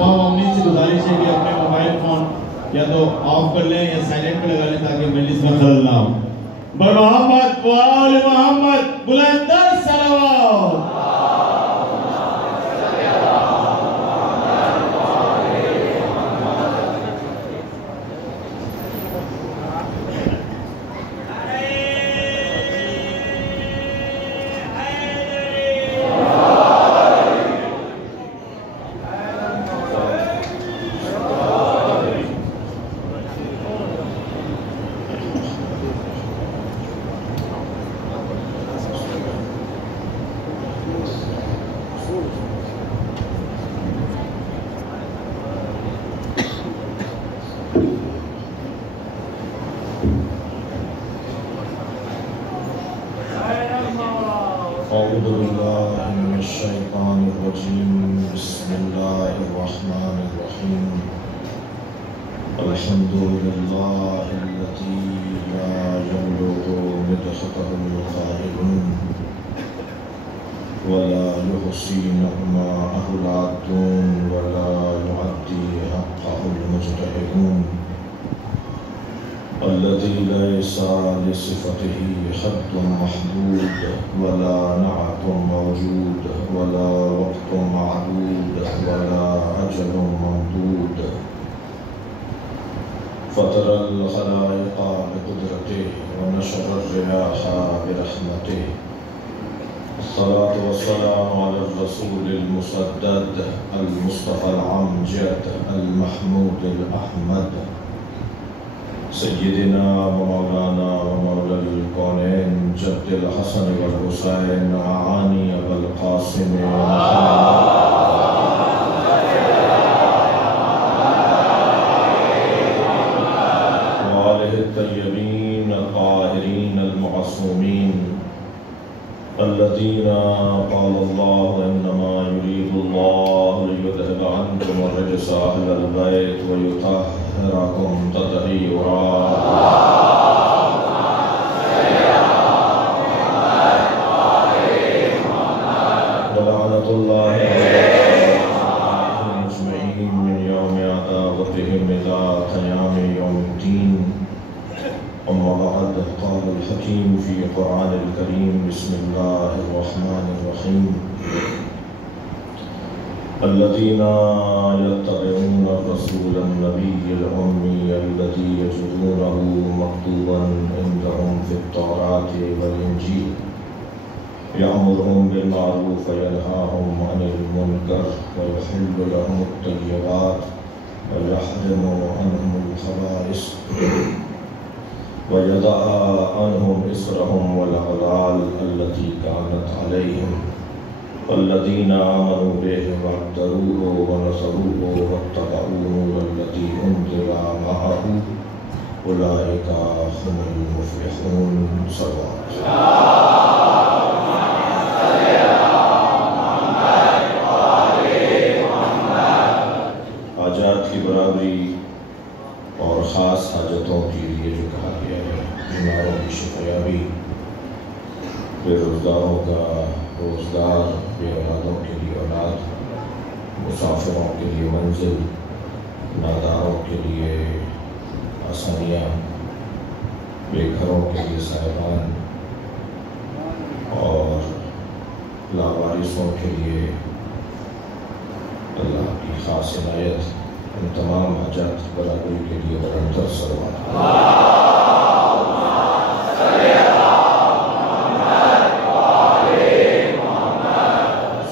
تمام مؤمنین سے گزارش ہے کہ اپنے موبائل فون یا تو آف کر لیں یا سائلنٹ پہ لگا لیں تاکہ مجلس میں خلل نہ ہو. محمد وآل محمد بلندر صلوات. أعوذ بالله من الشيطان الرجيم. بسم الله الرحمن الرحيم. الحمد لله الذي لا يبلغ مدحته القائلون ولا يحصي نعماءه العادون ولا يعدي حقه المجتهدون. الذي ليس لصفته حد محدود ولا نعت موجود ولا وقت معدود ولا أجل ممدود. فطر الخلائق بقدرته ونشر الرياح برحمته. الصلاة والسلام على الرسول المسدد المصطفى العمجد المحمود الأحمد سيدنا ومولانا ومولى الكونين جد الحسن والحسين معاني أبا القاسم وآله الطيبين الطاهرين المعصومين الذين قال الله إنما يريد الله ليذهب عنكم الرجس أهل البيت ويطهركم تطهيرا. ولعنة الله عليهم أجمعين من يوم عداوتهم إلى قيام يوم الدين. أما بعد، قال الحكيم في قرآن الكريم: بسم الله الرحمن الرحيم. الذين يتبعون الرسول النبي الأمي الذي يجدونه مكتوبا عندهم في التوراة والإنجيل يأمرهم بالمعروف وينهاهم عن المنكر ويحل لهم الطيبات ويحرم عنهم الخبائث ويضع عنهم إصرهم والأغلال التي كانت عليهم. والذين آمنوا به وعذروه ونصروه واتبعوا نور الذي أنزل معه أولئك هم المفلحون. صلوات. حاجات کی برابری اور خاص حاجتوں کے لیے جو کہا گیا ہے، بیماروں کی شفایابی، بے روزگاروں کا روزگار، بے اولادوں کے لیے اولاد، مسافروں کے لیے منزل، ناداروں کے لیے آسانیاں، بے گھروں کے لیے صاحبان اور لاوارثوں کے لیے اللہ کی خاص عنایت. ان تمام حاجات برابری کے لیے برابر صلوات.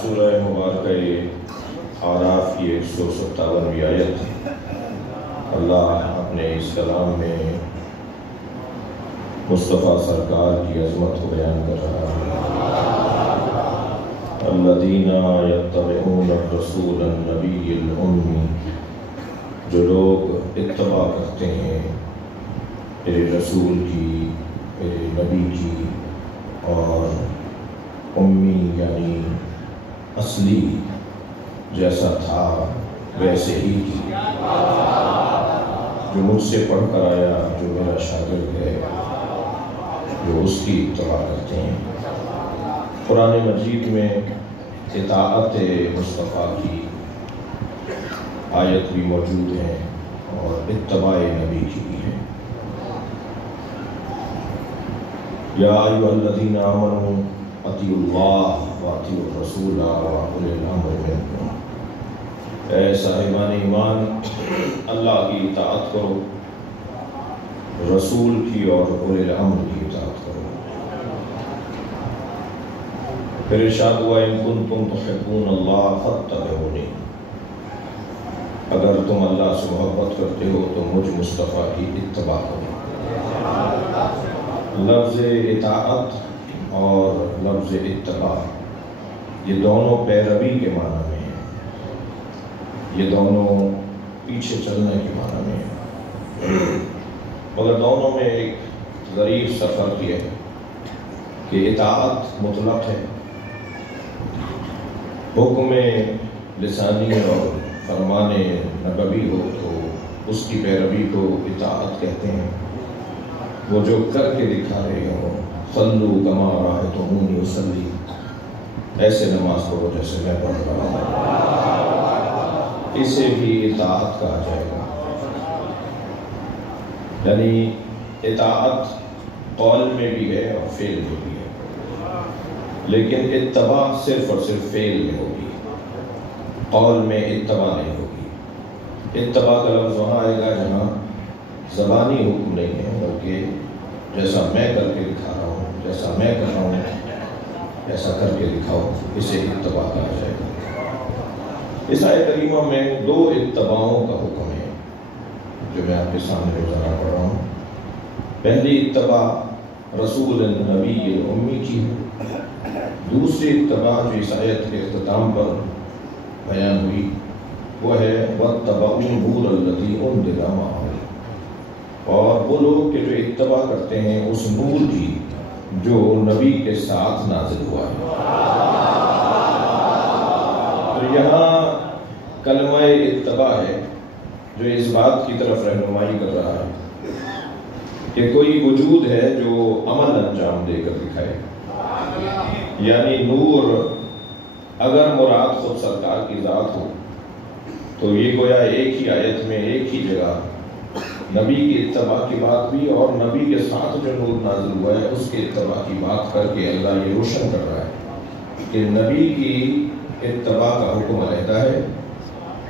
سورہ مبارکہ اعراف کی 157ویں آیت. اللہ اپنے اس کلام میں مصطفیٰ سرکار کی عظمت کو بیان کر رہا ہے. الذین یتبعون الرسول النبی الأمی، جو لوگ اتباع کرتے ہیں میرے رسول کی، میرے نبی کی، اور امی یعنی اصلی جیسا تھا ویسے ہی کی، جو مجھ سے پڑھ کر آیا، جو میرا شاگرد ہے، جو اس کی اتباع کرتے ہیں. قرآن مجید میں اطاعت مصطفیٰ کی آیت بھی موجود ہیں اور اتباع نبی کی بھی ہے۔ یا ایھا الذین آمنوا اطیعوا اللہ واطیعوا الرسول واولی الامر منکم، اے صاحبان ایمان اللہ کی اطاعت کرو، رسول کی اور اولی الامر کی اطاعت کرو۔ پھر ارشاد ہوا ان کنتم تحبون اللہ فاتبعونی، اگر تم اللہ سے محبت کرتے ہو تو مجھ مصطفیٰ کی اتباع کرو۔ لفظ اطاعت اور لفظ اتباع یہ دونوں پیروی کے معنی میں ہیں، یہ دونوں پیچھے چلنے کے معنی میں ہیں، مگر دونوں میں ایک ظریف سا فرق یہ ہے کہ اطاعت مطلق ہے، حکم لسانی اور فرمان نبوی ہو تو اس کی پیروی کو اطاعت کہتے ہیں۔ وہ جو کر کے دکھا رہے ہو، صلو کما رأیتمونی اصلی، ایسے نماز پڑھو جیسے میں پڑھ رہا ہوں، اسے بھی اطاعت کہا جائے گا۔ یعنی اطاعت قول میں بھی ہے اور فعل میں بھی ہے، لیکن اتباع صرف اور صرف فعل میں ہوگی، قول میں اتباع نہیں ہوگی۔ اتباع کا لفظ وہاں آئے گا جہاں زبانی حکم نہیں ہے، بلکہ جیسا میں کر کے دکھا رہا ہوں، جیسا میں کر رہا ہوں ایسا کر کے دکھاؤ، اسے اتباع کہا جائے گا۔ اس آیت کریمہ میں دو اتباعوں کا حکم ہے جو میں آپ کے سامنے روزانہ پڑھ رہا ہوں۔ پہلی اتباع رسول النبی الامی کی ہے، دوسری اتباع جو اس آیت کے اختتام پر بیان ہوئی وہ ہے وَاتَّبَعُوا النُّورَ الَّذِي أُنزِلَ مَعَهُ، اور وہ لوگ کہ جو اتباع کرتے ہیں اس نور کی جو نبی کے ساتھ نازل ہوا ہے۔ تو یہاں کلمہ اتباع ہے جو اس بات کی طرف رہنمائی کر رہا ہے کہ کوئی وجود ہے جو عمل انجام دے کر دکھائے، یعنی نور اگر مراد خود سرکار کی ذات ہو تو یہ گویا ایک ہی آیت میں ایک ہی جگہ نبی کی اتباع کی بات بھی اور نبی کے ساتھ جو نور نازل ہوا ہے اس کی اتباع کی بات کر کے اللہ یہ روشن کر رہا ہے کہ نبی کی اتباع کا حکم علیحدہ ہے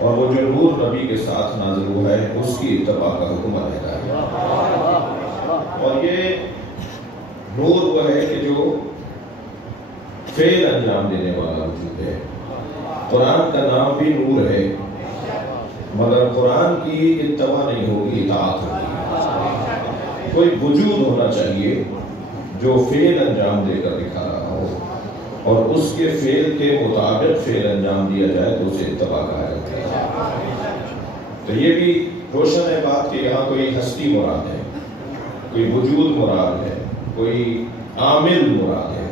اور وہ جو نور نبی کے ساتھ نازل ہوا ہے اس کی اتباع کا حکم علیحدہ ہے۔ اور یہ نور وہ ہے کہ جو فعل انجام دینے والا وجود ہے۔ قرآن کا نام بھی نور ہے، مگر قرآن کی اتباع نہیں ہوگی، اطاعت ہوگی۔ کوئی وجود ہونا چاہیے جو فعل انجام دے کر دکھا رہا ہو اور اس کے فعل کے مطابق فعل انجام دیا جائے تو اسے اتباع کہا جاتا ہے۔ تو یہ بھی روشن ہے بات کہ یہاں کوئی ہستی مراد ہے، کوئی وجود مراد ہے، کوئی عامل مراد ہے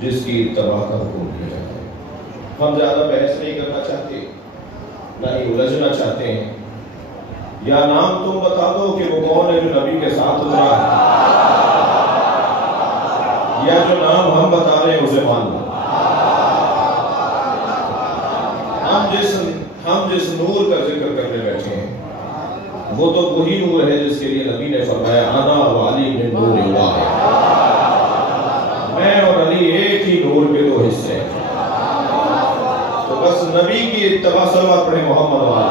جس کی اتباع کا حکم دیا جاتا ہے۔ ہم زیادہ بحث نہیں کرنا چاہتے، نہ ہی الجھنا چاہتے ہیں۔ یا نام تم بتا دو کہ وہ کون ہے جو نبی کے ساتھ اترا ہے، یا جو نام ہم بتا رہے ہیں اسے مان لو۔ ہم جس نور کا ذکر کرنے بیٹھے ہیں وہ تو وہی نور ہے جس کے لیے نبی نے فرمایا انا وعلی من نور اللہ، میں اور علی ایک ہی نور کے دو حصے ہیں۔ تو بس نبی کی اتباع صلوات پڑھیں محمد والا،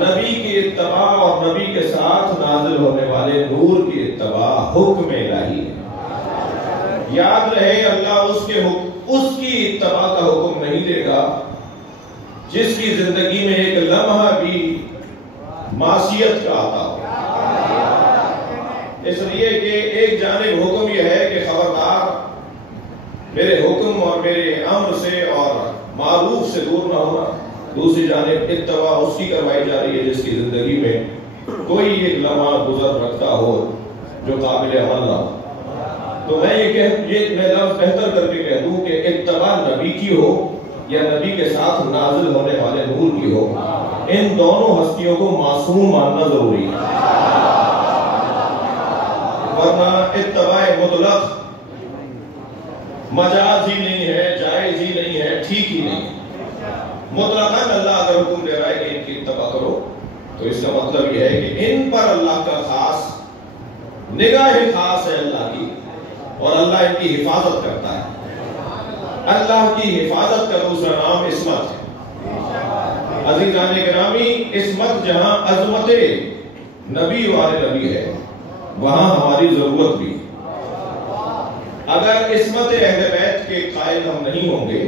نبی کی اتباع اور نبی کے ساتھ نازل ہونے والے نور کی اتباع حکم الہی ہے۔ یاد رہے اللہ اس کی اتباع کا حکم نہیں دے گا جس کی زندگی میں ایک لمحہ بھی معصیت کا آتا ہو۔ اس لیے کہ ایک جانب حکم یہ ہے کہ خبردار میرے حکم اور میرے امر سے اور معروف سے دور نہ ہونا، دوسری جانب اتباع اس کی کروائی جا رہی ہے جس کی زندگی میں کوئی ایک لمحہ گزر رکھتا ہو جو قابل عمل نہ ہو۔ تو میں میں لفظ بہتر کر کے کہہ دوں کہ اتباع نبی کی ہو یا نبی کے ساتھ نازل ہونے والے نور کی ہو، ان دونوں ہستیوں کو معصوم ماننا ضروری ہے، ورنہ اتباع مجاز ہی نہیں ہے، جائز ہی نہیں ہے، ٹھیک ہی نہیں ہے۔ مطلقاً اللہ اگر حکم دے رہا ہے کہ ان کی اتباع کرو تو اس کا مطلب یہ ہے کہ ان پر اللہ کا خاص نگاہ خاص ہے اللہ کی، اور اللہ ان کی حفاظت کرتا ہے۔ اللہ کی حفاظت کا دوسرا نام عصمت ہے۔ عزیزان گرامی، عصمت جہاں عظمت نبی والے نبی ہے وہاں ہماری ضرورت بھی ہے۔ اگر عصمت اہل بیت کے قائل ہم نہیں ہوں گے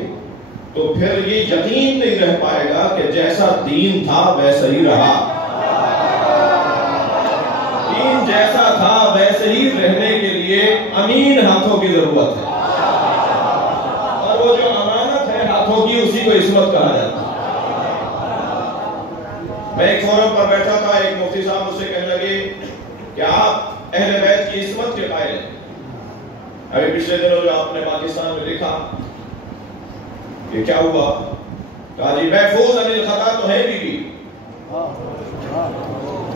تو پھر یہ یقین نہیں رہ پائے گا کہ جیسا دین تھا ویسا ہی رہا۔ دین جیسا تھا ویسے ہی رہنے کے لیے امین ہاتھوں کی ضرورت ہے، اور وہ جو امانت ہے ہاتھوں کی اسی کو عصمت کہا جاتا ہے۔ میں ایک فورم پر بیٹھا تھا، ایک مفتی صاحب مجھ سے کہنے لگے کہ آپ اہل بیت کی عصمت کے قائل ہیں۔ ابھی پچھلے دنوں جو آپ نے پاکستان میں دیکھا کہ کیا ہوا، کہا جی محفوظ عن الخطا تو ہے بی بی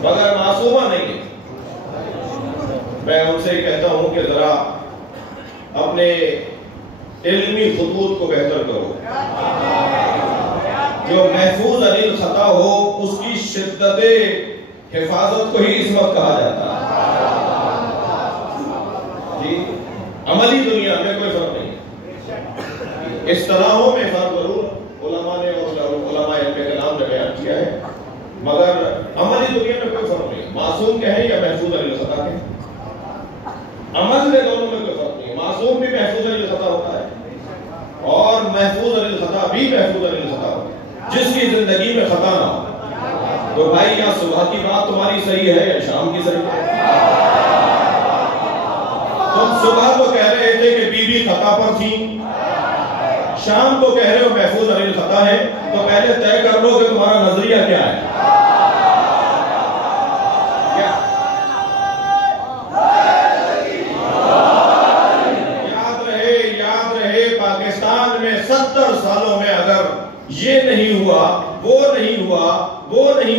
مگر معصومہ نہیں ہے۔ میں ان سے کہتا ہوں کہ ذرا اپنے علمی خطوط کو بہتر کرو۔ جو محفوظ عن الخطا ہو اس کی شدت حفاظت کو ہی عصمت کہا جاتا ہے۔ جی عملی دنیا میں کوئی فرق نہیں ہے، اصطلاحوں میں فرق ضرور علماء نے اور علماء علم کا نام نے بیان کیا ہے، مگر عملی دنیا میں کوئی فرق نہیں ہے۔ معصوم کہیں یا محفوظ عن الخطا کہیں، عمل میں دونوں میں کوئی فرق نہیں ہے۔ معصوم بھی محفوظ عن الخطا ہوتا ہے اور محفوظ عن الخطا بھی محفوظ عن الخطا ہوتا ہے۔ جس کی زندگی میں خطا نہ ہو تو بھائی یا صبح کی بات تمہاری صحیح ہے یا شام کی صحیح ہے۔ تم صبح کو کہہ رہے تھے کہ بی بی خطا پر تھی، شام کو کہہ رہے ہو محفوظ عن الخطا ہے، تو پہلے طے کر لو کہ تمہارا نظریہ کیا ہے۔ یاد رہے پاکستان میں 70 سالوں میں اگر یہ نہیں ہوا، وہ نہیں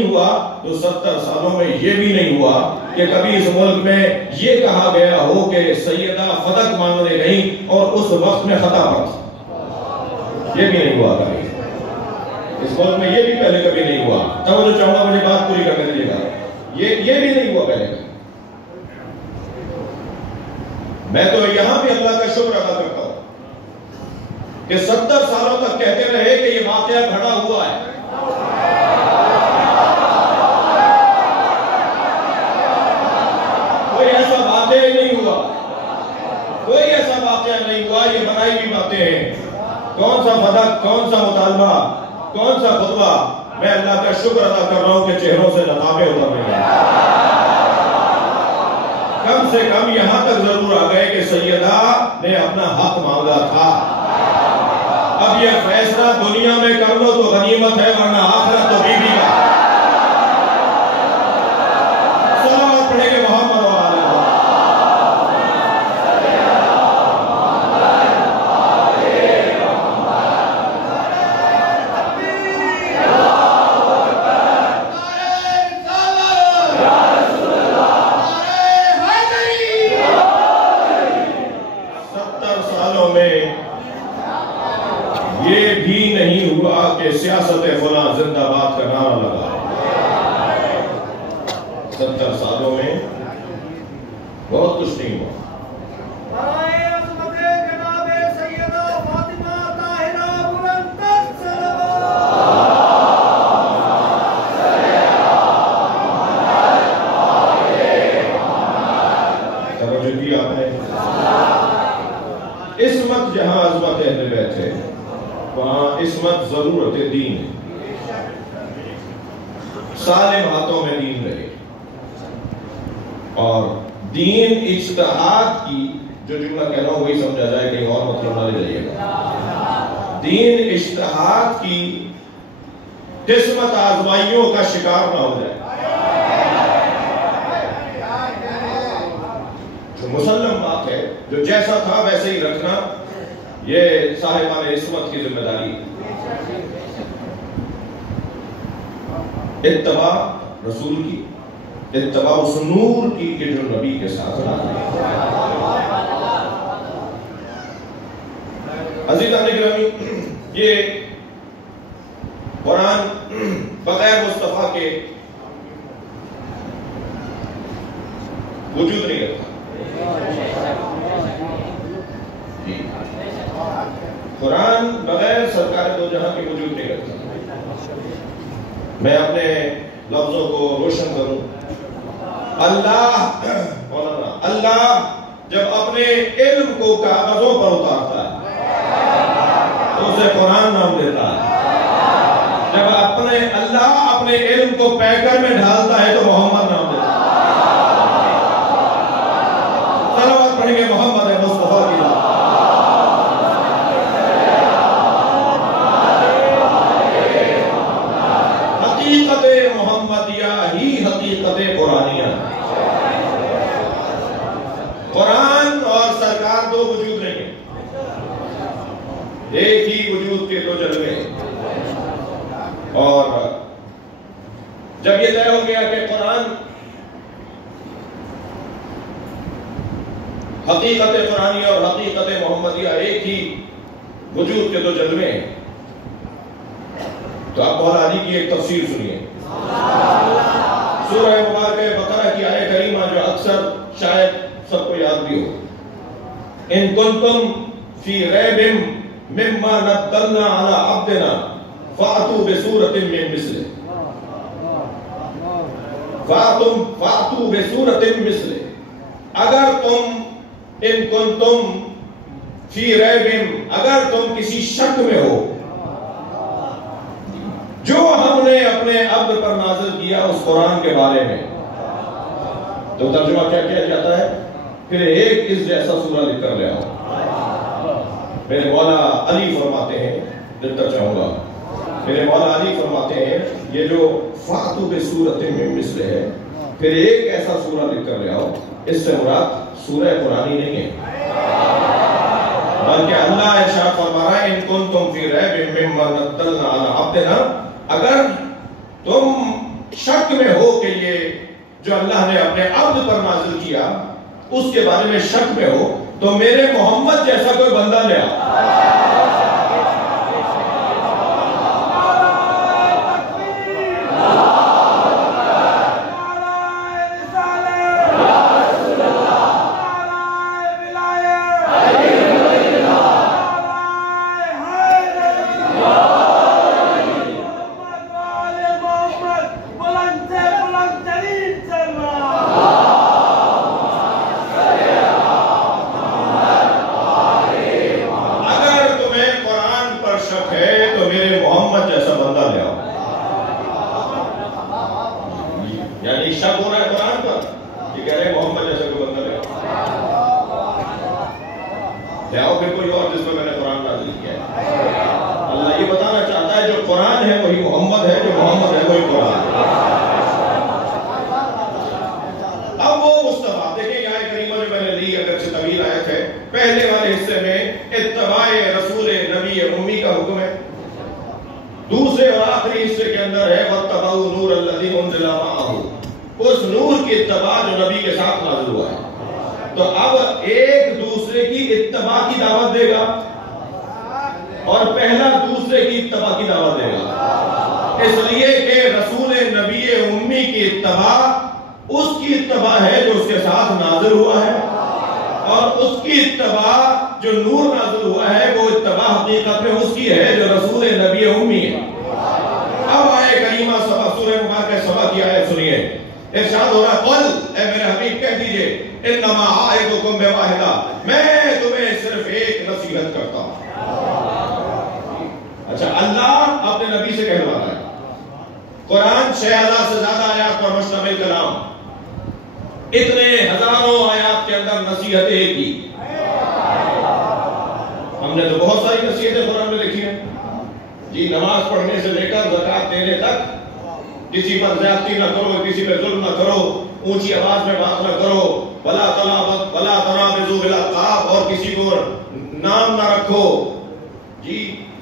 ہوا تو 70 سالوں میں یہ بھی نہیں ہوا کہ کبھی اس ملک میں یہ کہا گیا ہو کہ سیدہ فدق مانگنے گئیں اور اس وقت میں خطا پر تھی۔ یہ بھی نہیں ہوا کبھی اس ملک میں، یہ بھی پہلے کبھی نہیں ہوا۔ توجہ چاہوں گا، مجھے بات پوری کرنے دیجیے گا۔ یہ بھی نہیں ہوا پہلے کبھی۔ میں تو یہاں بھی اللہ کا شکر ادا کرتا ہوں کہ 70 سالوں تک کہتے رہے کہ یہ واقعہ گھڑا ہوا ہے۔ کوئی ایسا واقعہ نہیں ہوا، کوئی ایسا واقعہ نہیں ہوا، یہ بنائی ہوئی باتیں ہیں۔ کون سا فدق، کون سا مطالبہ، کون سا خطبہ۔ میں اللہ کا شکر ادا کر رہا ہوں کہ چہروں سے نقابیں اتر رہی ہیں۔ کم سے کم یہاں تک ضرور آ گئے کہ سیدہ نے اپنا حق مانگا تھا۔ اب یہ فیصلہ دنیا میں کر لو تو غنیمت ہے، ورنہ آخرت تو بی بی کا۔ صلوات پڑھیں گے محمد و آلہ محمد۔ سیاست فلاں زندہ باد کا نعرہ لگا۔ 70 سالوں میں بہت کچھ نہیں ہوا۔ توجہ کی آپ نے؟ عصمت جہاں عظمت اہل بیت ہے وہاں عصمت ضرورت دین ہے۔ سالم ہاتھوں میں دین رہے، اور دین اجتہاد کی، جو جملہ کہہ رہا ہوں وہی سمجھا جائے، کہیں اور مطلب نہ لے جائیے گا۔ دین اجتہاد کی قسمت آزمائیوں کا شکار نہ ہو جائے۔ جو مسلم بات ہے، جو جیسا تھا ویسے ہی رکھنا، یہ صاحبان عصمت کی ذمہ داری ہے۔ اتباع رسول کی، اتباع اس نور کی کہ جو نبی کے ساتھ رہا ہے۔ عزیزان گرامی، یہ قرآن بغیر مصطفیٰ کے وجود نہیں کرتا. قرآن بغیر سرکار دو جہاں کے وجود نہیں کرتا. میں اپنے لفظوں کو روشن کروں. اللہ جب اپنے علم کو کاغذوں پر اتارتا ہے تو اسے قرآن نام دیتا ہے. جب اللہ اپنے علم کو پیکر میں ڈھالتا ہے تو محمد نام دیتا ہے. صلوات پڑھیں گے محمد مصطفیٰ کی ذات. حقیقت محمدیہ ہی حقیقت قرآنیہ. قرآن اور سرکار دو وجود نہیں ہیں، ایک ہی وجود کے دو جلوے ہیں. اور جب یہ طے ہو گیا کہ قرآن حقیقت قرآنی اور حقیقت محمدیہ ایک ہی وجود کے دو جلوے ہیں، تو آپ مولا علی کی ایک تفسیر سنیے. سورہ مبارکہ بقرہ کی آیت کریمہ جو اکثر شاید سب کو یاد بھی ہو. ان کنتم فی ریب مما نزلنا علی عبدنا فَأْتُوا بِسُورَةٍ مِّن مِّثْلِهِ فَأْتُوا بِسُورَةٍ مِّثْلِهِ. اگر تم ان کنتم فی ریب، اگر تم کسی شک میں ہو جو ہم نے اپنے عبد پر نازل کیا اس قرآن کے بارے میں، تو ترجمہ کیا کیا جاتا ہے؟ پھر ایک اس جیسا سورہ لکھ کر لے آؤ. میرے مولا علی فرماتے ہیں، دلتا چاہوں گا، میرے مولا علی فرماتے ہیں یہ جو فَأْتُوا بِسُورَةٍ مِّن مِّثْلِهِ ہے، پھر ایک ایسا سورہ لکھ کر لے آؤ، اس سے مراد سورہ قرآنی نہیں ہے، بلکہ اللہ ارشاد فرما رہا ہے ان کنتم فی ریب مما نزلنا علی عبدنا. اگر تم شک میں ہو کہ یہ جو اللہ نے اپنے عبد پر نازل کیا اس کے بارے میں شک میں ہو تو میرے محمد جیسا کوئی بندہ لے آؤ.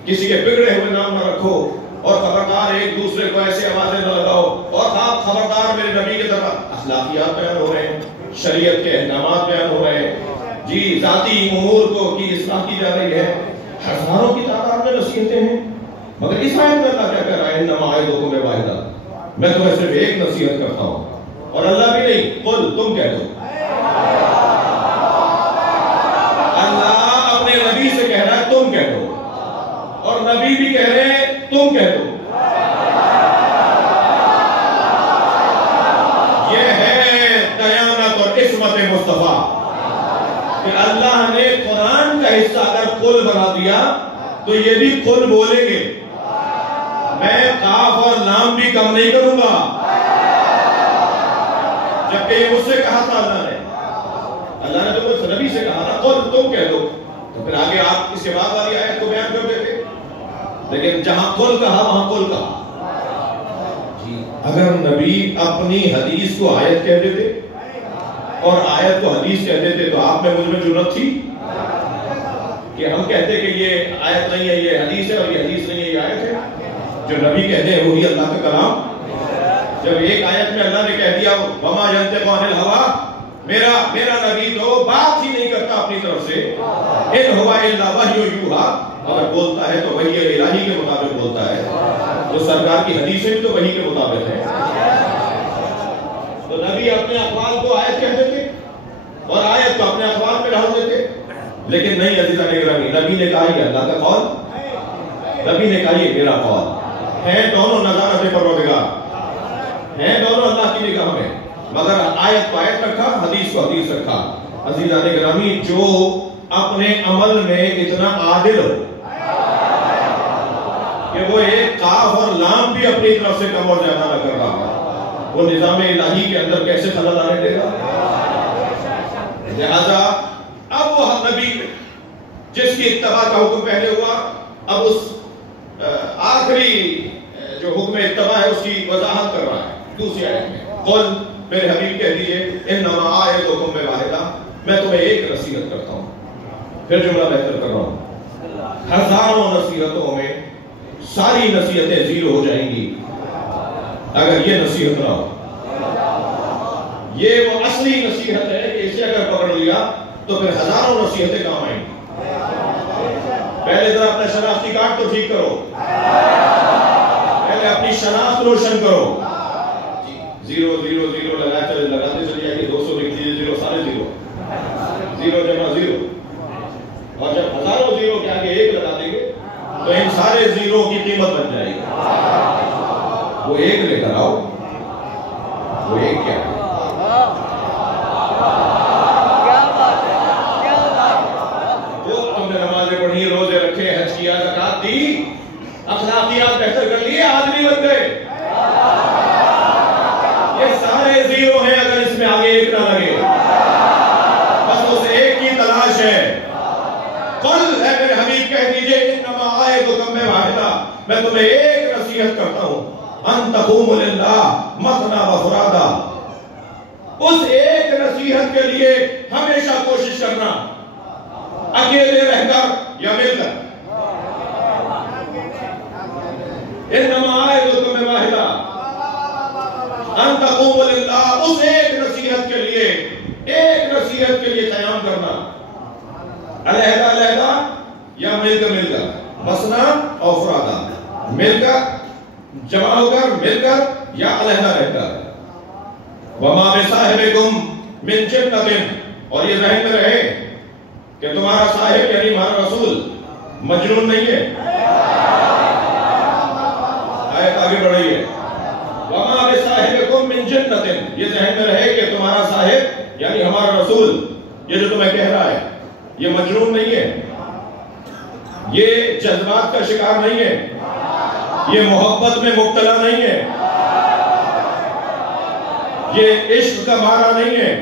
کسی کے بگڑے ہوئے نام نہ رکھو، اور خبردار ایک دوسرے کو ایسے آوازیں نہ لگاؤ، اور آپ خبردار میرے نبی کی طرف اخلاقیات بیان ہو رہے ہیں، شریعت کے احکامات بیان ہو رہے ہیں، جی ذاتی امور کو کی اصلاح کی جا رہی ہے، ہزاروں کی تعداد میں نصیحتیں ہیں، مگر اس آیت میں اللہ کیا کہہ رہا ہے؟ انما اعظکم بواحدہ، میں تمہیں صرف ایک نصیحت کرتا ہوں، اور اللہ بھی نہیں، قل تم کہہ دو۔ اللہ اپنے نبی سے کہہ رہا ہے تم کہہ دو، اور نبی بھی کہہ رہے ہیں تم کہہ دو۔ یہ ہے دیانت اور عصمت مصطفیٰ کہ اللہ نے قرآن کا حصہ اگر قل بنا دیا تو یہ بھی قل بولیں گے، میں قاف اور لام بھی کم نہیں کروں گا، جبکہ یہ مجھ سے کہا تھا اللہ نے تو کچھ نبی سے کہا تھا قل تم کہہ دو، تو پھر آگے آپ اس کے بعد والی آیت کو بیان کر دیتے، لیکن جہاں قل کہا وہاں قل کہا۔ اگر نبی اپنی حدیث کو آیت کہہ دیتے اور آیت کو حدیث کہہ دیتے تو آپ میں مجھ میں جرأت تھی کہ ہم کہتے کہ یہ آیت نہیں ہے یہ حدیث ہے، اور یہ حدیث نہیں ہے یہ آیت ہے؟ جو نبی کہتے ہیں وہی اللہ کا کلام۔ جب ایک آیت میں اللہ نے کہہ دیا وما ينطق عن الهوى، میرا نبی تو بات ہی نہیں کرتا اپنی طرف سے، ان هو الا وحی یوحی، اگر بولتا ہے تو وحی الہی کے مطابق بولتا ہے، تو سرکار کی حدیثیں بھی تو وحی کے مطابق ہیں۔ تو نبی اپنے اقوال کو آیت کہہ دیتے اور آیت کو اپنے اقوال میں ڈال دیتے، لیکن نہیں عزیزان گرامی، نبی نے کہا یہ اللہ کا قول، نبی نے کہا یہ میرا قول ہے، دونوں نظارت پروردگار ہیں، دونوں اللہ کی نگاہ میں، مگر آیت کو آیت رکھا، حدیث کو حدیث رکھا۔ عزیزان گرامی، جو اپنے عمل میں اتنا عادل ہو کہ وہ ایک قاف اور لام بھی اپنی طرف سے کم اور زیادہ نہ کر رہا، وہ نظام الہی کے اندر کیسے خلل آنے دے گا؟ لہذا اب وہ نبی جس کی اتباع کا حکم پہلے ہوا، اب اس آخری جو حکم اتباع ہے اس کی وضاحت کر رہا ہے دوسری آیت میں۔ قل میرے حبیب کہہ دیجئے انما اعظکم بواحدہ، میں تمہیں ایک نصیحت کرتا ہوں، پھر جملہ بہتر کر رہا ہوں، ہزاروں نصیحتوں میں ساری نصیحتیں زیرو ہو جائیں گی اگر یہ نصیحت نہ ہو۔ یہ وہ اصلی نصیحت ہے کہ اسے اگر پکڑ لیا تو پھر ہزاروں نصیحتیں کام آئیں گی۔ پہلے ذرا اپنا شناختی کارڈ تو ٹھیک کرو، پہلے اپنی شناخت روشن کرو۔ زیرو زیرو زیرو لگاتے چلیے کہ 200 لکھ دیجیے، زیرو سارے زیرو، زیرو جمع زیرو، اور جب ہزاروں زیرو کے آگے ایک لگا دیں گے تو ان سارے زیرو کی قیمت بن جائے گی۔ وہ ایک لے کر آؤ، وہ ایک کیا ہے؟ تم نے نمازیں پڑھی، روزے رکھے، حج کیا، زکات دی، اخلاقیات بہتر کر لیے، آدمی بن گئے، یہ سارے زیرو ہیں اگر اس میں آگے ایک نہ لگے، بس اس ایک کی تلاش ہے۔ قل ہے میرے حبیب کہہ دیجئے انما اعظکم بواحدہ، میں تمہیں ایک نصیحت کرتا ہوں، ان تقوموا للہ مثنی وفرادا، اس ایک نصیحت کے لیے ہمیشہ کوشش کرنا، اکیلے رہ کر یا مل کر۔ انما اعظکم بواحدہ ان تقوموا للہ، اس ایک نصیحت کے لیے، ایک نصیحت کے لیے قیام کرنا، علیحدہ علیحدہ یا مل کر، مثنی اور فرادا، مل کر جمع ہو کر، مل کر یا علیحدہ رہ کر۔ وما بصاحبکم من جنۃ، اور یہ ذہن میں رہے کہ تمہارا صاحب یعنی ہمارا رسول مجنون نہیں ہے۔ آیت آگے بڑھ رہی ہے، وما بصاحبکم من جنۃ، یہ ذہن میں رہے کہ تمہارا صاحب یعنی ہمارا رسول، یہ جو تمہیں کہہ رہا ہے یہ مجنون نہیں ہے، یہ جذبات کا شکار نہیں ہے، یہ محبت میں مبتلا نہیں ہے، یہ عشق کا مارا نہیں ہے،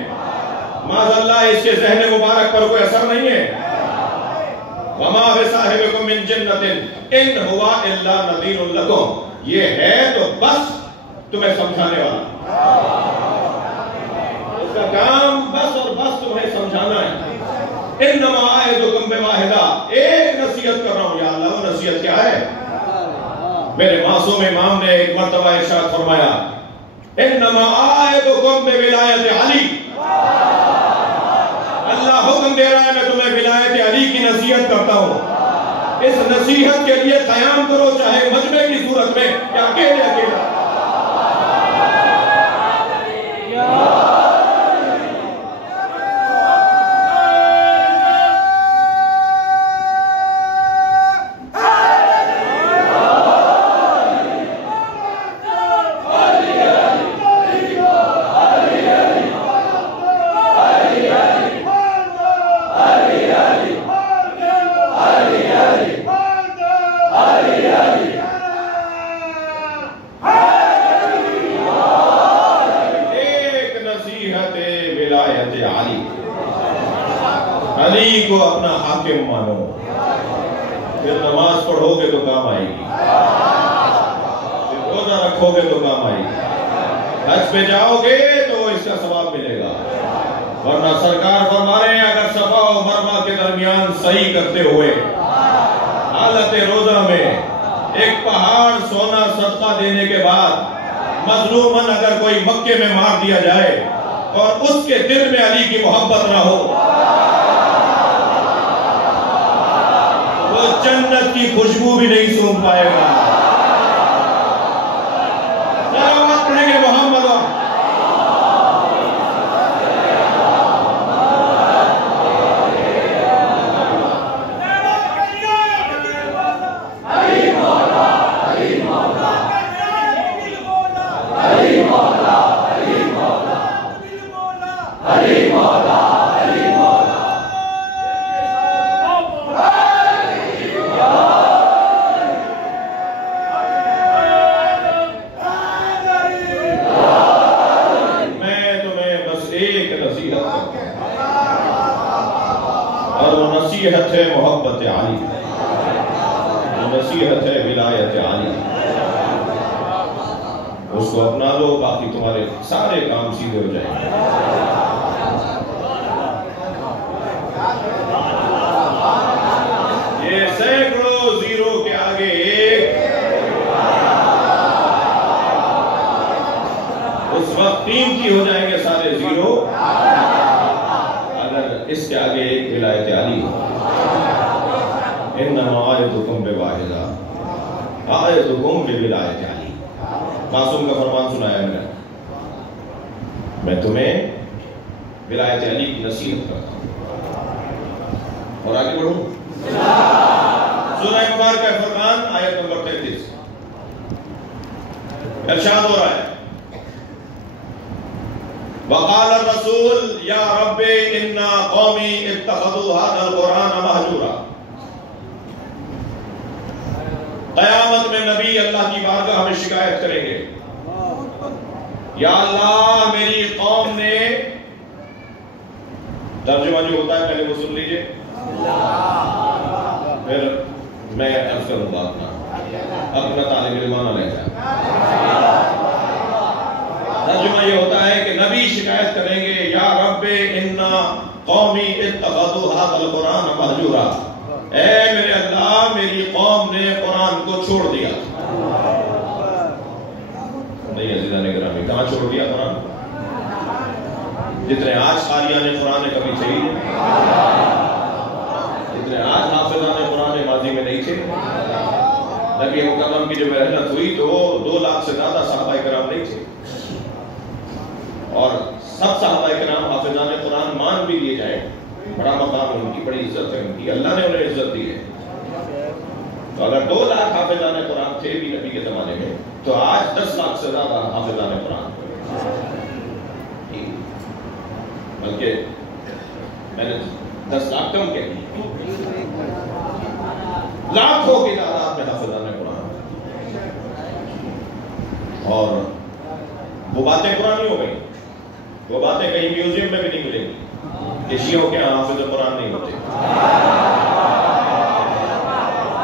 معاذ اللہ اس کے ذہن مبارک پر کوئی اثر نہیں ہے۔ وما بصاحبکم من جنۃ ان هو الا نذیر لکم، یہ ہے تو بس تمہیں سمجھانے والا، اس کا کام بس اور بس تمہیں سمجھانا ہے۔ انما اعظکم بواحدہ، ایک نصیحت کر رہا ہوں یا اللہ، وہ نصیحت کیا ہے؟ میرے معصوم امام نے ایک مرتبہ ارشاد فرمایا انما اعظکم بولایت علی، اللہ حکم دے رہا ہے میں تمہیں ولایت علی کی نصیحت کرتا ہوں۔ اس نصیحت کے لیے قیام کرو، چاہے مجمع کی صورت میں یا اکیلے اکیلا۔ علی کو اپنا حاکم مانو، پھر نماز پڑھو گے تو کام آئے گی، پھر روزہ رکھو گے تو کام آئے گی، حج پہ جاؤ گے تو اس کا ثواب ملے گا۔ ورنہ سرکار فرما رہے ہیں اگر صفا و مروہ کے درمیان صحیح کرتے ہوئے حالت روزہ میں ایک پہاڑ سونا صدقہ دینے کے بعد مظلوماً اگر کوئی مکے میں مار دیا جائے اور اس کے دل میں علی کی محبت نہ ہو، وہ جنت کی خوشبو بھی نہیں سونگھ پائے گا۔ سلامت پڑھیں گے محمد نصیحت ہے محبت علی، نصیحت ہے ولایت علی، اس کو اپنا لو، باقی تمہارے سارے کام سیدھے ہو جائیں گے۔ یہ سینکڑوں زیرو کے آگے ایک، اس وقت قیمتی ہو جائیں گے سارے زیرو اس کے آگے ایک ولایت علی۔ انما آیتکم بواحدہ، آیتکم بولایت علی۔ معصوم کا فرمان سنایا میں تمہیں ولایت علی کی نصیحت کرتا ہوں۔ اور آگے بڑھوں، سورہ مبارکہ فرقان آیت نمبر 33 ارشاد ہو رہا ہے وقال الرسول یا رب ان قومی اتخذوا هذا القرآن مہجورا۔ قیامت میں نبی اللہ کی بارگاہ میں شکایت کریں گے، یا اللہ میری قوم نے، ترجمہ جو ہوتا ہے پہلے وہ سن لیجئے پھر میں عرض کروں گا اپنا طالب علمانہ لے جائیں۔ ترجمہ یہ ہوتا ہے کہ نبی شکایت کریں گے، یا رب ان قومی اتخذوا هذا القرآن مہجورا، اے میرے اللہ میری قوم نے قرآن کو چھوڑ دیا۔ نہیں عزیزان گرامی، کہاں چھوڑ دیا قرآن؟ جتنے آج قاریان قرآن کبھی تھے ہی، جتنے آج حافظان قرآن ماضی میں نہیں تھے۔ نبی مکرم کی جب محنت ہوئی تو 2 لاکھ سے زیادہ صحابہ کرام نہیں تھے، اور سب صحابہ کرام حافظان قرآن مان بھی لیے جائیں، بڑا مقام ان کی، بڑی عزت ہے ان کی، اللہ نے انہیں عزت دی ہے۔ تو اگر 2 لاکھ حافظان قرآن تھے بھی نبی کے زمانے میں، تو آج 10 لاکھ سے زیادہ حافظان قرآن، بلکہ میں نے 10 لاکھ کم کہہ دی، لاکھوں کی تعداد میں حافظان قرآن، اور وہ باتیں پرانی ہو گئی، وہ باتیں کہیں میوزیم میں بھی نہیں ملیں گی کہ شیعوں کے ہاں حافظ قرآن نہیں ہوتے۔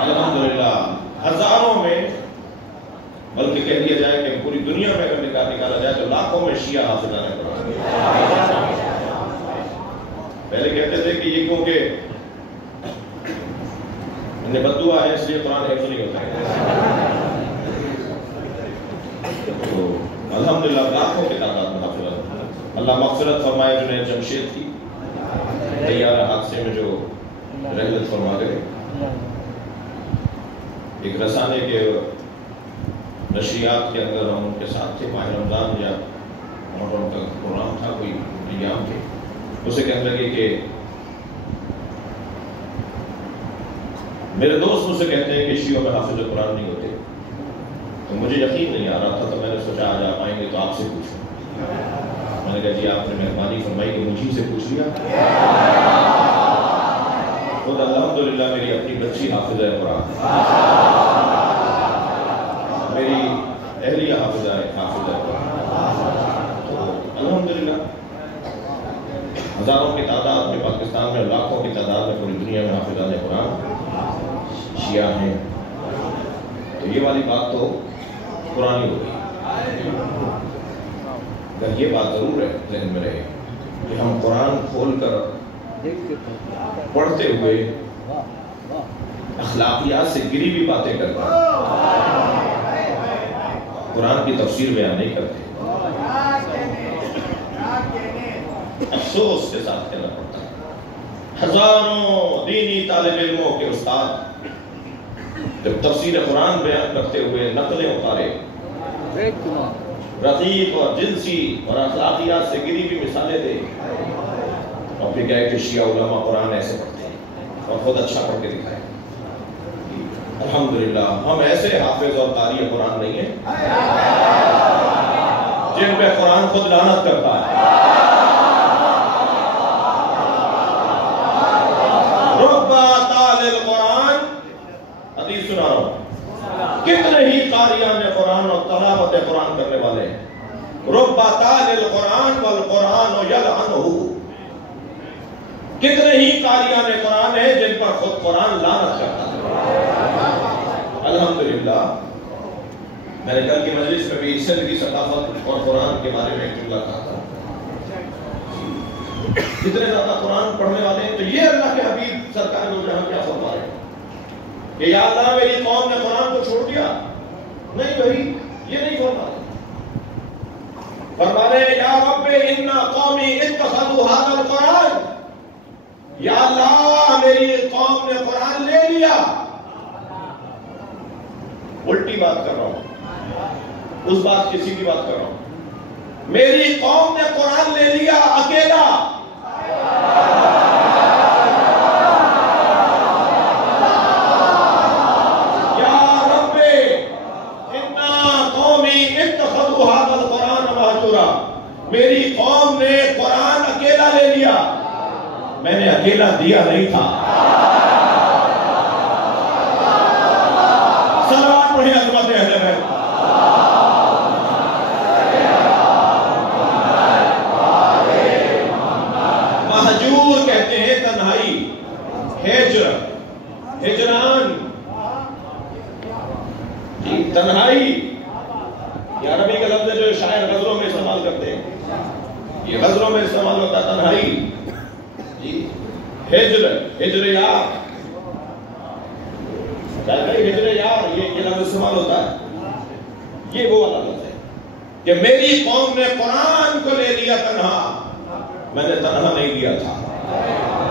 الحمدللہ ہزاروں میں، بلکہ کہہ دیا جائے کہ پوری دنیا میں اگر نکالا جائے تو لاکھوں میں شیعہ حافظان قرآن۔ پہلے کہتے تھے کہ یہ کیونکہ انہیں بددعا ہے اس لیے قرآن حفظ نہیں ہوتا ہے، تو الحمدللہ لاکھوں کی تعداد میں حافظ، اللہ مغفرت فرمائے جنید جمشید کی، طیارہ حادثے میں جو رحلت فرما گئے، ایک رسانے کے نشریات کے اندر ہم ان کے ساتھ تھے، ماہ رمضان یا محرم کا پروگرام تھا، کوئی ایام تھے، اسے کہنے لگے کہ میرے دوست مجھ سے کہتے ہیں کہ شیعوں میں حافظ قرآن نہیں ہوتے، تو مجھے یقین نہیں آ رہا تھا، تو میں نے سوچا آج آپ آئیں گے تو آپ سے پوچھوں۔ میں نے کہا جی آپ نے مہربانی فرمائی کہ مجھے سے پوچھ لیا۔ خود الحمدللہ میری اپنی بچی حافظ قرآن، میری اہلیہ حافظ قرآن، تو الحمدللہ ہزاروں کی تعداد میں پاکستان میں، لاکھوں کی تعداد میں پوری دنیا میں حافظان قرآن شیعہ ہیں۔ تو یہ والی بات تو قرآنی ہو گئی، اگر یہ بات ضرور ہے ذہن میں رہے کہ ہم قرآن کھول کر پڑھتے ہوئے اخلاقیات سے گری بھی باتیں کرتے ہیں، قرآن کی تفسیر بیان نہیں کرتے، افسوس کے ساتھ کہنا پڑتا ہے۔ ہزاروں دینی طالب علموں کے استاد جب تفسیر قرآن بیان کرتے ہوئے نقلیں اتارے، رقیق اور جنسی اور اخلاقیات سے گری بھی مثالیں دے، اور پھر کہے کہ شیعہ علماء قرآن ایسے پڑھتے ہیں اور خود اچھا پڑھ کے دکھائے۔ الحمدللہ ہم ایسے حافظ اور قاری قرآن نہیں ہیں جن پہ قرآن خود لعنت کرتا ہے۔ ربا تال القرآن، حدیث سنا رہا ہوں، کتنے ہی قاریان قرآن اور تلاوت قرآن کرنے والے ہیں، ربا تال القرآن والقرآن یلعنہ، کتنے ہی قاریان قرآن ہیں جن پر خود قرآن لعنت کرتا ہے۔ الحمدللہ میں نے کل کی مجلس میں بھی سندھ کی ثقافت اور قرآن کے بارے میں ایک جملہ کہا تھا، کتنے زیادہ قرآن پڑھنے والے ہیں، تو یہ اللہ کے حبیب سرکار دو جہاں کیا فرما رہے ہیں کہ یا اللہ میری قوم نے قرآن کو چھوڑ دیا، نہیں بھائی یہ نہیں فرما رہے، فرما رہے ہیں یا رب ان قومی اتخذوا ھذا القرآن، یا اللہ میری قوم نے قرآن لے لیا۔ الٹی بات کر رہا ہوں، اس بات کسی کی بات کر رہا ہوں، میری قوم نے قرآن لے لیا اکیلا، یا رب ان قومی اتخذوا ھذا القرآن مہجورا، میری قوم نے قرآن اکیلا لے لیا، میں نے اکیلا دیا نہیں تھا۔ سلام پڑھیں عظمت اہل بیت۔ مہجور کہتے ہیں تنہائی، ہجر، ہجران، تنہائی، یہ عربی کا لفظ ہے جو شاعر غزلوں میں استعمال کرتے ہیں، یہ غزلوں میں استعمال ہوتا ہے تنہائی، ہجر، ہجر یار، ہجر یار، یہ لفظ استعمال ہوتا ہے، یہ وہ والا لفظ ہے کہ میری قوم نے قرآن کو لے لیا تنہا، میں نے تنہا نہیں لیا تھا،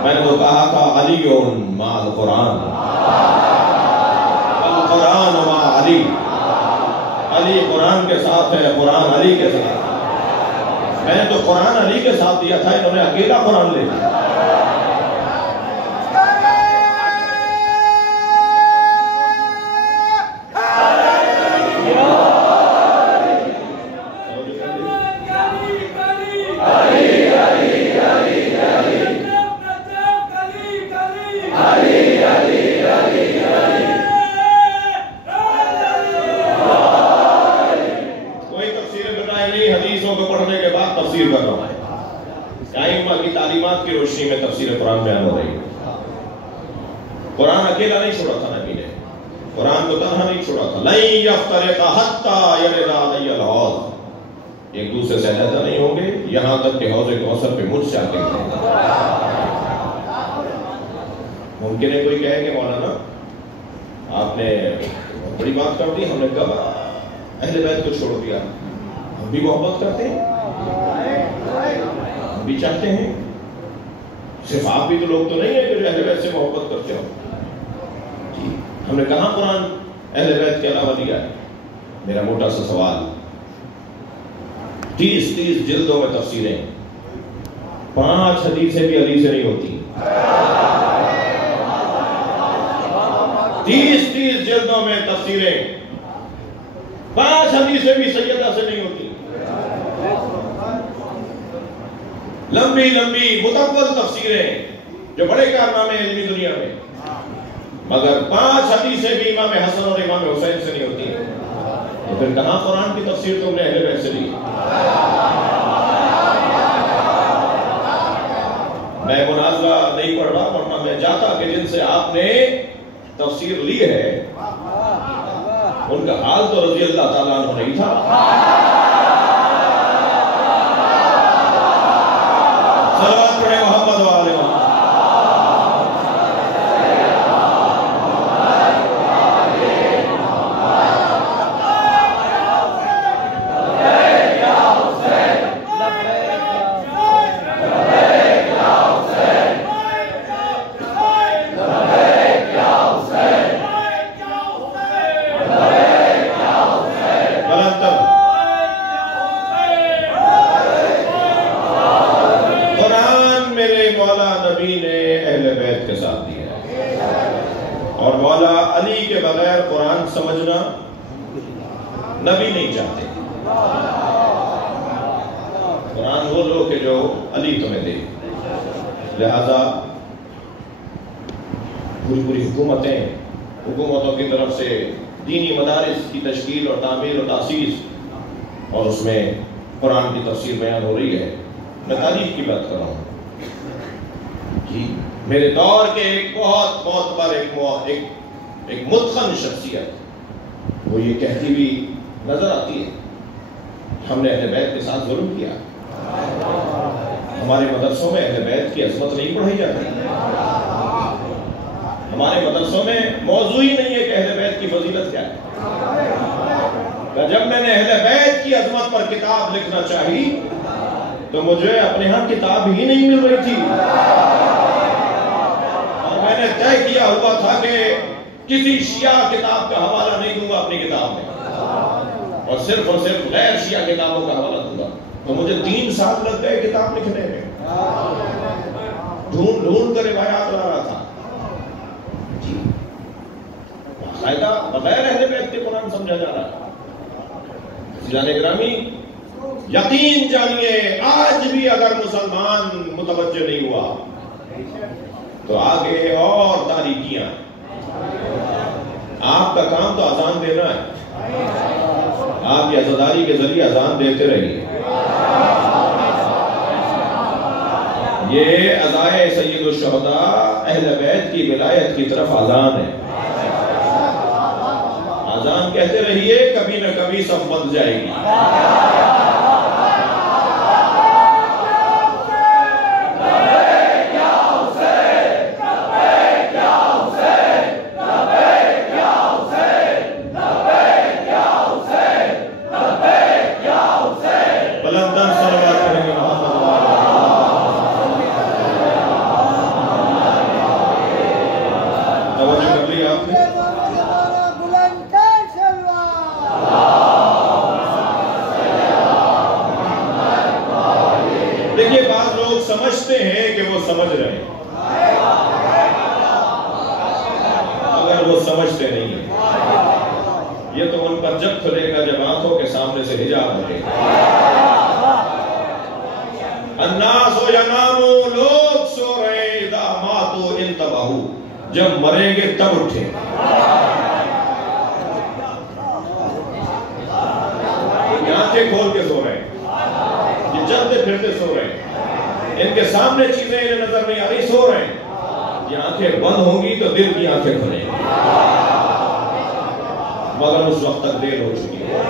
میں نے تو کہا تھا علی مع القرآن، القرآن مع علی، علی قرآن کے ساتھ ہے، قرآن علی کے ساتھ ہے، میں نے تو قرآن علی کے ساتھ دیا تھا، انہوں نے اکیلا قرآن لے لیا۔ تعلیمات کی روشنی میں تفسیر قرآن بیان ہو رہی ہے۔ قرآن اکیلا نہیں چھوڑا تھا نبی نے، قرآن کو تنہا نہیں چھوڑا تھا، لَن يَفْتَرِقَ حَتَّى يَرِدَ عَلَيَّ الْحَوْض، ایک دوسرے سے علیحدہ نہیں ہوں گے یہاں تک کہ حوض کوثر پہ مجھ سے آ کے ملیں گے۔ ممکن ہے کوئی کہے کہ مولانا آپ نے بڑی بات کر دی، ہم نے کب اہل بیت کو چھوڑ دیا؟ ہم بھی محبت کرتے ہیں، ہم بھی چاہتے ہیں، صرف آپ بھی تو لوگ تو نہیں ہیں کہ جو اہل بیت سے محبت کرتے ہو۔ ہم نے کہاں قرآن اہل بیت کے علاوہ دیا ہے؟ میرا موٹا سا سوال، 30 جلدوں میں تفسیریں، 5 حدیثیں بھی علی سے نہیں ہوتی، 30 جلدوں میں تفسیریں، 5 حدیثیں بھی سیدہ سے نہیں ہوتی، لمبی لمبی مطول تفسیریں جو بڑے کارنامے ہیں علمی دنیا میں، مگر 5 حدیثیں بھی امام حسن اور امام حسین سے نہیں ہوتی، تو پھر کہاں قرآن کی تفسیر تم نے اہل بیت سے لی؟ میں مناظرہ نہیں پڑھ رہا، ورنہ میں جاتا کہ جن سے آپ نے تفسیر لی ہے ان کا حال تو رضی اللہ تعالیٰ عنہ نہیں تھا۔ صلوات پڑھیں محمد و آل محمد۔ اور مولا علی کے بغیر قرآن سمجھنا نبی نہیں چاہتے۔ قرآن وہ لوگ کہ جو علی تمہیں دے، لہذا پوری حکومتوں کی طرف سے دینی مدارس کی تشکیل اور تعمیر اور تاسیس، اور اس میں قرآن کی تفسیر بیان ہو رہی ہے۔ میں تاریخ کی بات کر رہا ہوں کہ میرے دور کے ایک بہت معتبر ایک متقن شخصیت وہ یہ کہتی ہوئی نظر آتی ہے، ہم نے اہل بیت کے ساتھ ظلم کیا، ہمارے مدرسوں میں اہل بیت کی عظمت نہیں پڑھائی جاتی، ہمارے مدرسوں میں موضوع ہی نہیں ہے کہ اہل بیت کی فضیلت کیا ہے۔ جب میں نے اہل بیت کی عظمت پر کتاب لکھنا چاہی تو مجھے اپنے ہاں کتاب ہی نہیں مل رہی تھی، میں نے طے کیا ہوا تھا کہ کسی شیعہ کتاب کا حوالہ نہیں دوں گا اپنی کتاب میں، اور صرف غیر شیعہ کتابوں کا حوالہ دوں گا۔ تو مجھے 3 سال لگ گئے کتاب لکھنے میں، ڈھونڈ کر روایات لا رہا تھا، باقاعدہ بغیر اہل بیت کے قرآن سمجھا جا رہا ہے۔ جانے گرامی، یقین جانیے آج بھی اگر مسلمان متوجہ نہیں ہوا تو آگے اور تاریکیاں، آپ کا کام تو اذان دینا ہے، آپ کی عزاداری کے ذریعے اذان دیتے رہیے۔ یہ عزائے سید الشہداء اہل بیت کی ولایت کی طرف اذان ہے، اذان کہتے رہیے، کبھی نہ کبھی سب بن جائے گی۔ سمجھتے ہیں کہ وہ سمجھ رہے ہیں، مگر وہ سمجھتے نہیں ہیں۔ یہ تو ان پر جب کھلے گا جب آنکھوں کے سامنے سے حجاب ہٹے گا۔ الناس ینامو، لوگ سو رہے، اذا ماتوا انتبہوا، جب مریں گے تب اٹھیں۔ یہ آنکھیں کھول کے سو رہے ہیں، یہ چلتے پھرتے سو رہے ہیں، ان کے سامنے چیزیں انہیں نظر نہیں آ رہی، سو رہے ہیں۔ یہ آنکھیں بند ہوں گی تو دل کی آنکھیں کھلیں گی، مگر اس وقت تک دیر ہو چکی ہے۔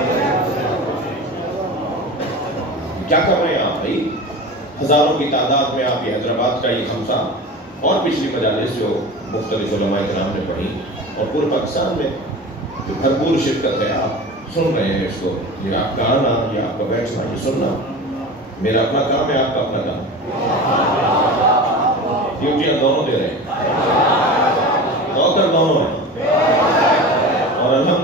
کیا کر رہے ہیں آپ بھائی؟ ہزاروں کی تعداد میں آپ یہ حیدرآباد کا یہ خمسہ اور پچھلی مجالس جو مختلف علماء کرام نے پڑھی اور پورے پاکستان میں جو بھرپور شرکت ہے، آپ سن رہے ہیں اس کو، یہ آپ کا آنا، یہ آپ کا بیٹھنا، یہ سننا میرا اپنا کام ہے، آپ کا اپنا کام ہے، ڈیوٹیاں دونوں دے رہے ہیں، نوکر دونوں ہیں، اور الحمدللہ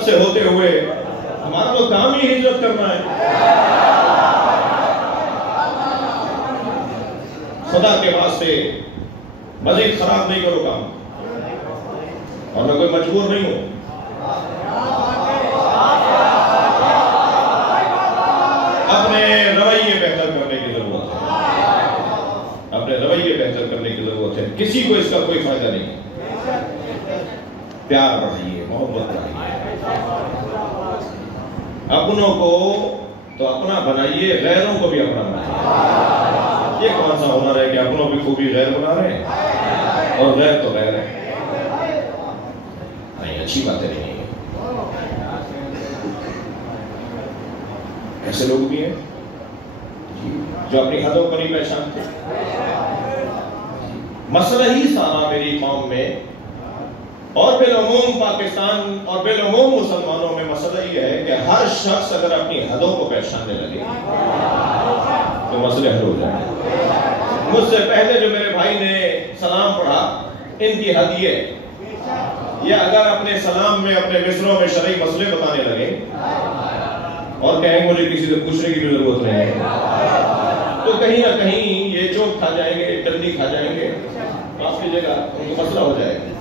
محبت سے ہوتے ہوئے ہمارا تو کام ہی ہجرت کرنا ہے. خدا کے واسطے مزید خراب نہیں کرو کام, اور میں کوئی مجبور نہیں ہوں. اپنے رویے بہتر کرنے کی ضرورت ہے, اپنے رویے بہتر کرنے کی ضرورت ہے. کسی کو اس کا کوئی فائدہ نہیں. پیار بڑھائیے, محبت بڑھائیے. اپنوں کو تو اپنا بنائیے, غیروں کو بھی اپنا بنائیے. یہ کون سا ہنر ہے کہ اپنوں بھی خوبی غیر بنا رہے ہیں اور غیر تو غیر ہے؟ نہیں, اچھی باتیں نہیں ہیں. ایسے لوگ بھی ہیں جو اپنی حدوں کو نہیں پہچانتے. مسئلہ ہی سارا میری قوم میں اور بالعموم پاکستان اور بالعموم مسلمانوں میں مسئلہ یہ ہے کہ ہر شخص اگر اپنی حدوں کو پہچاننے لگے تو مسئلے حل ہو جائیں. مجھ سے پہلے جو میرے بھائی نے سلام پڑھا, ان کی حد یہ اگر اپنے سلام میں اپنے مصروں میں شرعی مسئلے بتانے لگے اور کہیں مجھے کسی سے پوچھنے کی بھی ضرورت نہیں ہے, تو کہیں نہ کہیں یہ چوک کھا جائیں گے, ڈنڈی کھا جائیں گے, معاف کیجیے گا, ان کو مسئلہ ہو جائے گا.